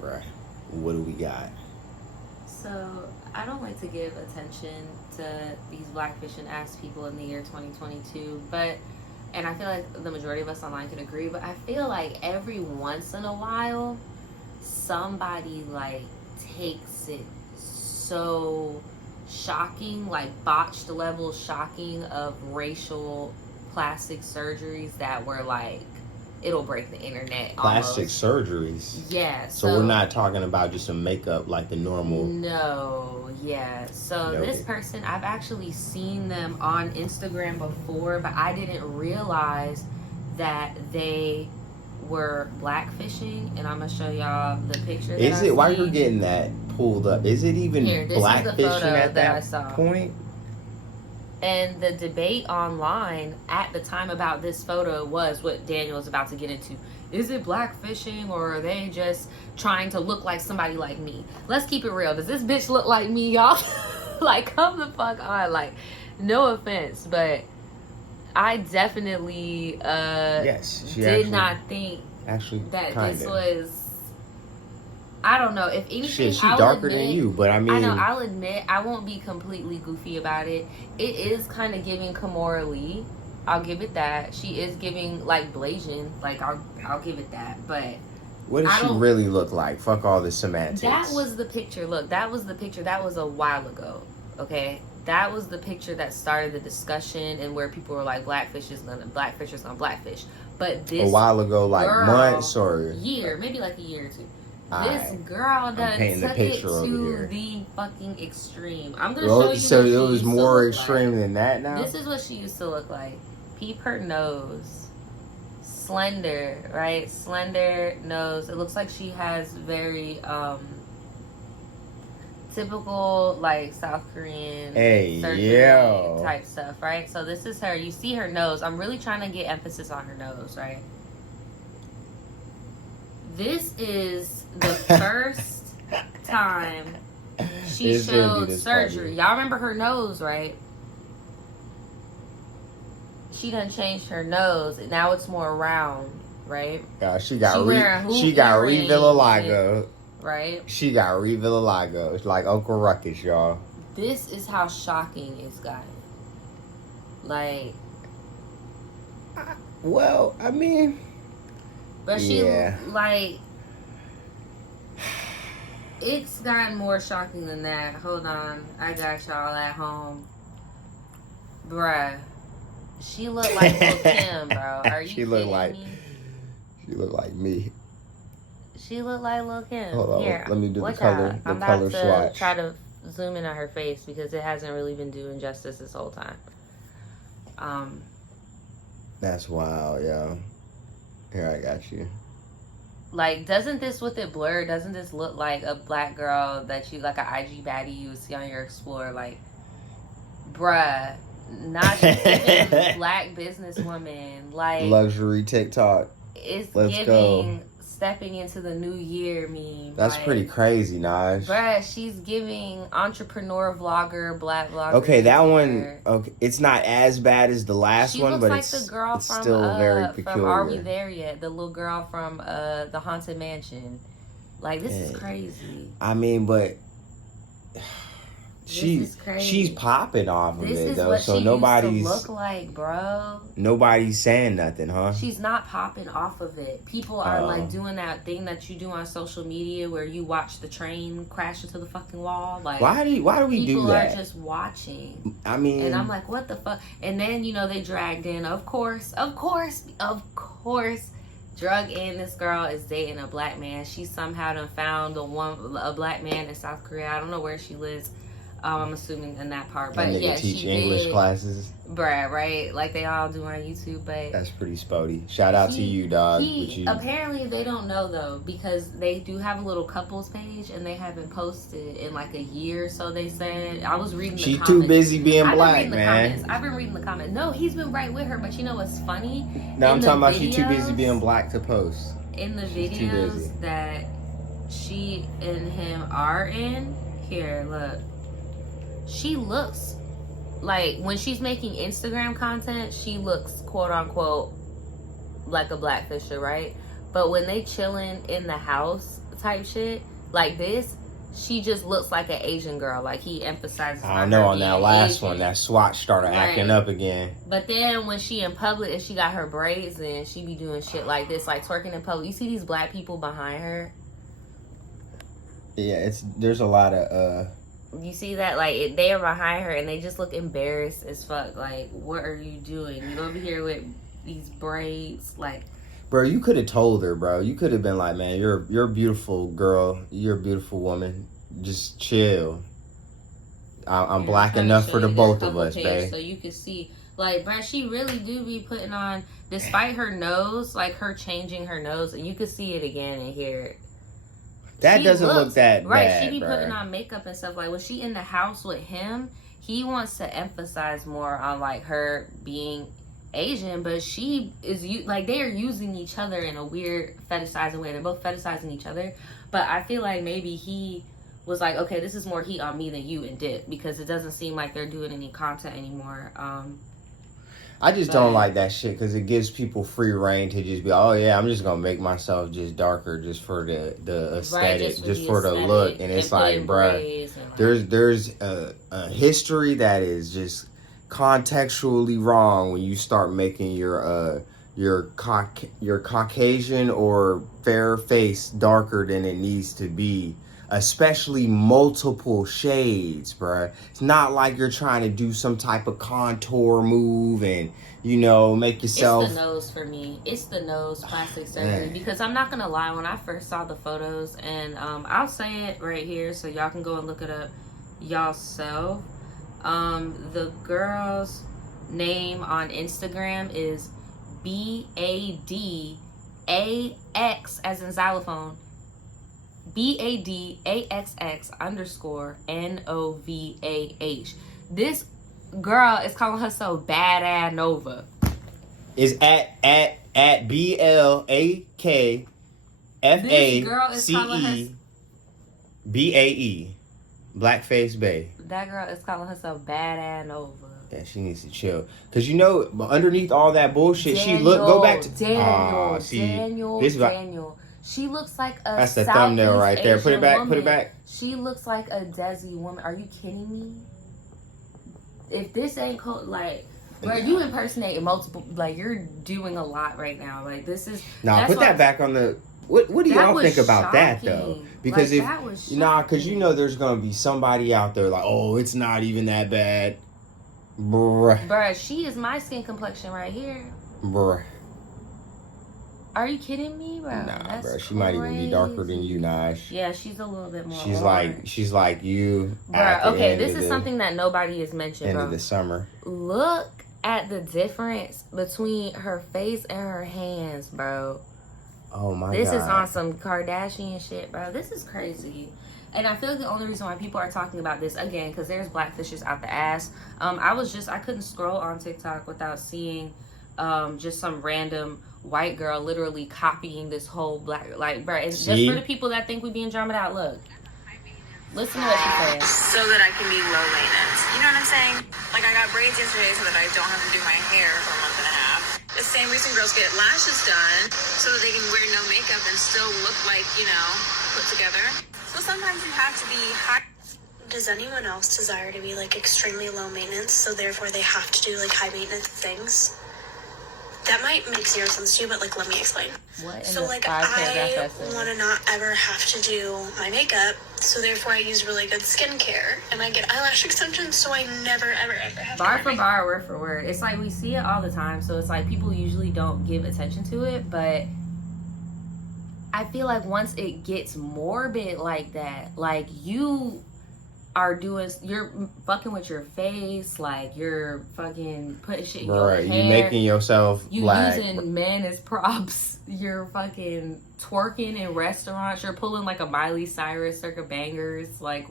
bruh. What do we got? So, I don't like to give attention to these blackfishing ass people in the year 2022, and I feel like the majority of us online can agree, but I feel like every once in a while, somebody like takes it so shocking, like botched level shocking of racial plastic surgeries that were like, it'll break the internet. Plastic almost. surgeries. Yeah. So we're not talking about just a makeup like the normal. No. Yeah. So Noted. This person, I've actually seen them on Instagram before, but I didn't realize that they were blackfishing, and I'm gonna show y'all the picture. Is it? Why you're getting that pulled up? Is it even blackfishing at that point? And the debate online at the time about this photo was what Daniel was about to get into. Is it blackfishing, or are they just trying to look like somebody like me? Let's keep it real. Does this bitch look like me, y'all? Like, come the fuck on. Like, no offense, but I definitely did not think that this was... I don't know. If anything, shit, she darker than you, but I mean... I know, I'll admit, I won't be completely goofy about it. It is kind of giving Kimora Lee. I'll give it that. She is giving, like, Blasian. Like, I'll give it that. But... what does she really look like? Fuck all the semantics. That was the picture. Look, that was the picture. That was a while ago. Okay? That was the picture that started the discussion and where people were like, Blackfisher's gonna blackfish. But this... a while ago, like girl, months or... year. Maybe like a year or two. This right. girl done took it to the fucking extreme. I'm gonna show you. So it was more extreme than that now? This is what she used to look like. Peep her nose. Slender, right? Slender nose. It looks like she has very typical like South Korean surgery type stuff, right? So this is her. You see her nose. I'm really trying to get emphasis on her nose, right? This is the first time she showed surgery. Y'all remember her nose, right? She done changed her nose, and now it's more round, right? Yeah, she got revitiligo, right? She got revitiligo. It's like Uncle Ruckus, y'all. This is how shocking it's gotten. Like, well, I mean. But she, like, it's gotten more shocking than that. Hold on. I got y'all at home. Bruh. She looked like Lil' Kim, bro. Are you kidding me? She looked like me. She looked like Lil' Kim. Hold on. Here, let me do the color swatch. I'm about to try to zoom in on her face because it hasn't really been doing justice this whole time. That's wild, yeah. Here, I got you. Like, doesn't this look like a black girl that you, like an IG baddie you would see on your Explorer? Like, bruh, not even black businesswoman. Like, luxury TikTok. Let's giving go. Stepping into the new year meme. That's like, pretty crazy, Naj. Bruh, she's giving entrepreneur vlogger, black vlogger. Okay, that one, okay, it's not as bad as the last one, but like it's, the girl it's from, still very peculiar. From Are We There Yet? The little girl from the Haunted Mansion. Like, this is crazy. I mean, but she's popping off of it though, so nobody's look like, bro. Nobody's saying nothing, huh? She's not popping off of it. People are like doing that thing that you do on social media where you watch the train crash into the fucking wall. Like, why do we do that? People are just watching. I mean, and I'm like, what the fuck? And then they dragged in, of course, drug in this girl is dating a black man. She somehow done found a black man in South Korea. I don't know where she lives. I'm assuming in that part, but yeah, teach English classes, bruh, right? Like they all do on YouTube, but that's pretty spotty. Shout out to you, dog. Apparently they don't know though, because they do have a little couples page and they haven't posted in like a year. So they said, I was reading. She's too busy being black, man. I've been reading the comments. No, he's been right with her, but you know what's funny? No, I'm talking about she's too busy being black to post. In the videos that she and him are in, here, look. She looks like, when she's making Instagram content, she looks quote unquote like a BlackFisher, right? But when they chilling in the house type shit like this, she just looks like an Asian girl. Like, he emphasizes. I know on that last one, that swatch started acting up again. But then when she in public and she got her braids in, she be doing shit like this, like twerking in public. You see these black people behind her? Yeah, there's a lot of you see that? Like, they are behind her and they just look embarrassed as fuck. Like, what are you doing? You over here with these braids, like. Bro, you could have told her, bro. You could have been like, man, you're a beautiful girl. You're a beautiful woman. Just chill. I'm black enough for the both of us, babe. So you can see, like, bro, she really do be putting on, despite her nose, like, her changing her nose, and you can see it again and hear it. That doesn't look that bad, right, she be bro. putting on makeup and stuff. Like, when she in the house with him, he wants to emphasize more on, like, her being Asian, but she is like, they are using each other in a weird fetishizing way. They're both fetishizing each other, but I feel like maybe he was like, okay, this is more heat on me than you, and dip, because it doesn't seem like they're doing any content anymore. I just don't like that shit because it gives people free reign to just be, oh yeah, I'm just gonna make myself just darker just for the aesthetic, just for the look, and it's like, bruh, there's a history that is just contextually wrong when you start making your Caucasian or fair face darker than it needs to be, especially multiple shades, bruh. It's not like you're trying to do some type of contour move and, you know, make yourself. It's the nose for me. It's the nose, plastic surgery. Because I'm not gonna lie, when I first saw the photos, and I'll say it right here so y'all can go and look it up y'allself. The girl's name on Instagram is BADAX, as in xylophone, BADAXX_NOVAH. This girl is calling herself Badass Nova. Is at BLAKFACEBAE. Blackface Bay. That girl is calling herself Badass Nova. Yeah, she needs to chill. Because, you know, underneath all that bullshit, Daniel. Daniel. She looks like a That's the thumbnail right there. Put it back, woman. put it back. She looks like a Desi woman. Are you kidding me? If this ain't cool, like, bro, you impersonating multiple, like, you're doing a lot right now. Like, this is. Nah, put that back on the. What do y'all think about that, though? Because like, because you know there's going to be somebody out there like, oh, it's not even that bad. Bruh, she is my skin complexion right here. Bruh. Are you kidding me, bro? Nah, that's bro. She might even be darker than you, Nash. Yeah, she's a little bit more. She's like you. Bro, okay, this is something that nobody has mentioned, End bro. of the summer. Look at the difference between her face and her hands, bro. Oh my God. This is on some Kardashian shit, bro. This is crazy. And I feel like the only reason why people are talking about this, again, because there's BlackFishers out the ass. I couldn't scroll on TikTok without seeing just some random white girl literally copying this whole black, like, bro, it's just for the people that think we being drummed out. Look. Listen to what she says. So that I can be low maintenance. You know what I'm saying? Like, I got braids yesterday so that I don't have to do my hair for a month and a half. The same reason girls get lashes done, so that they can wear no makeup and still look like, you know, put together. So sometimes you have to be high. Does anyone else desire to be, like, extremely low maintenance, so therefore they have to do, like, high maintenance things? That might make zero sense to you, but, like, let me explain. So, like, I want to not ever have to do my makeup, so therefore I use really good skincare, and I get eyelash extensions, so I never, ever, ever have to bar for bar, word for word. It's like we see it all the time, so it's like people usually don't give attention to it, but I feel like once it gets morbid like that, like, you you're fucking with your face, like, you're fucking putting shit in your hair. You making yourself black. You using men as props. You're fucking twerking in restaurants. You're pulling like a Miley Cyrus circa bangers, like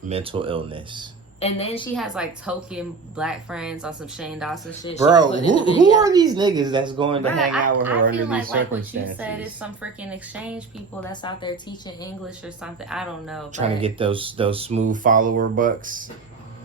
mental illness. And then she has like token black friends on some Shane Dawson shit. Bro, who are these niggas that's going to hang out with her under these circumstances? Like what you said is some freaking exchange people that's out there teaching English or something. I don't know. Trying to get those smooth follower bucks.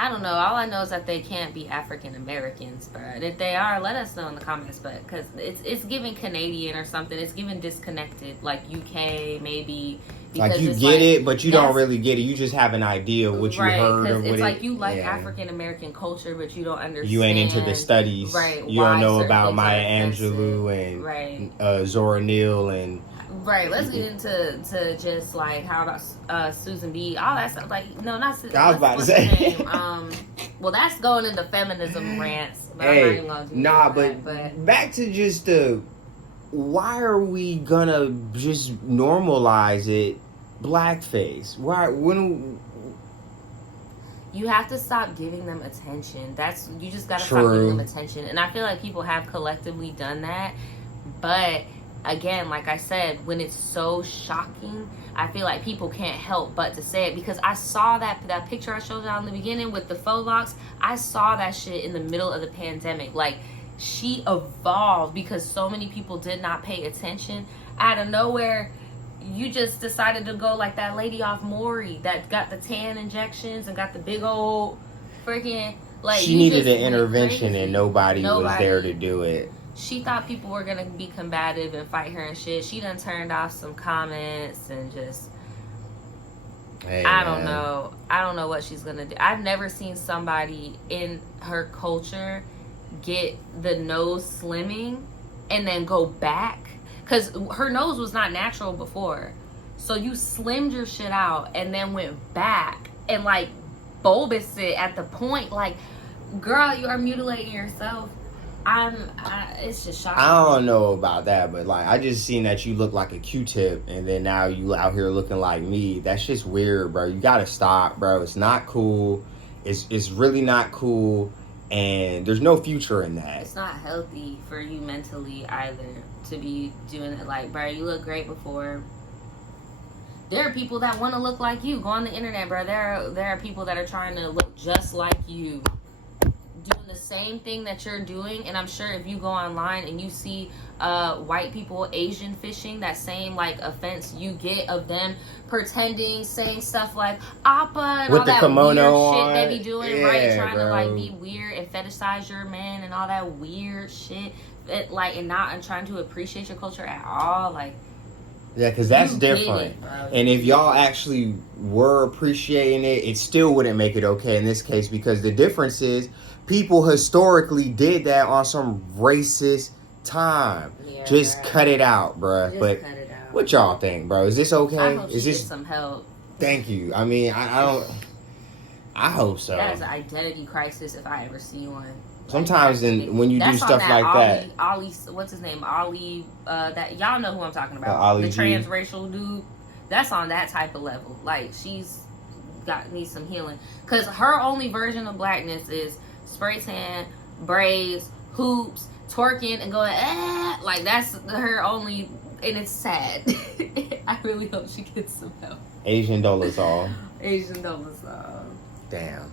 I don't know. All I know is that they can't be African Americans, bro. And if they are, let us know in the comments. But because it's giving Canadian or something, it's giving disconnected, like UK maybe. Like you get it, but you don't really get it. You just have an idea of what you heard or what it's like you like African American culture, but you don't understand. You ain't into the studies, right? You don't know about Maya Angelou and Zora Neale and. Right, let's get into just like how about Susan B. All that stuff. Like, no, not Susan. I was about to say. Well, that's going into feminism rants. But hey, I'm not even gonna do that, but back to just why are we gonna just normalize it? Blackface. Why? When? You have to stop giving them attention. You just gotta stop giving them attention. And I feel like people have collectively done that, but. Again, like I said, when it's so shocking, I feel like people can't help but to say it, because I saw that picture I showed y'all in the beginning with the faux locks. I saw that shit in the middle of the pandemic. Like, she evolved because so many people did not pay attention. Out of nowhere, you just decided to go like that lady off Maury that got the tan injections and got the big old freaking, like, she needed an intervention and nobody was there to do it. She thought people were gonna be combative and fight her and shit. She done turned off some comments and just I don't know what she's gonna do. I've never seen somebody in her culture get the nose slimming and then go back, because her nose was not natural before. So you slimmed your shit out and then went back and like bulbous it at the point. Like, girl, you are mutilating yourself. It's just shocking. I don't know about that, but like I just seen that you look like a Q-tip, and then now you out here looking like me. That's just weird, bro. You gotta stop, bro. It's not cool. It's really not cool, and there's no future in that. It's not healthy for you mentally either to be doing it. Like, bro, you look great before. There are people that want to look like you. Go on the internet, bro. There are people that are trying to look just like you, doing the same thing that you're doing. And I'm sure if you go online and you see white people Asian fishing, that same like offense you get of them pretending, saying stuff like Appa and with all the that kimono weird on. shit they be doing, right? Trying bro. to like be weird and fetishize your man and all that weird shit, and trying to appreciate your culture at all. Like, yeah, because that's different. And if y'all actually were appreciating it, it still wouldn't make it okay in this case, because the difference is people historically did that on some racist time. Yeah, just cut it out, bruh. But cut it out. What y'all think, bro? Is this okay? I hope is she this gets some help? Thank you. I mean, I don't. I hope so. That is an identity crisis if I ever see one. Sometimes when you do stuff like that, Ollie, what's his name? Ollie, that y'all know who I'm talking about. Ollie the transracial dude. That's on that type of level. Like, needs some healing, because her only version of blackness is spray tan, braids, hoops, twerking, and going like that's her only, and it's sad. I really hope she gets some help. Asian Dolazol. Asian Dolazol. Damn.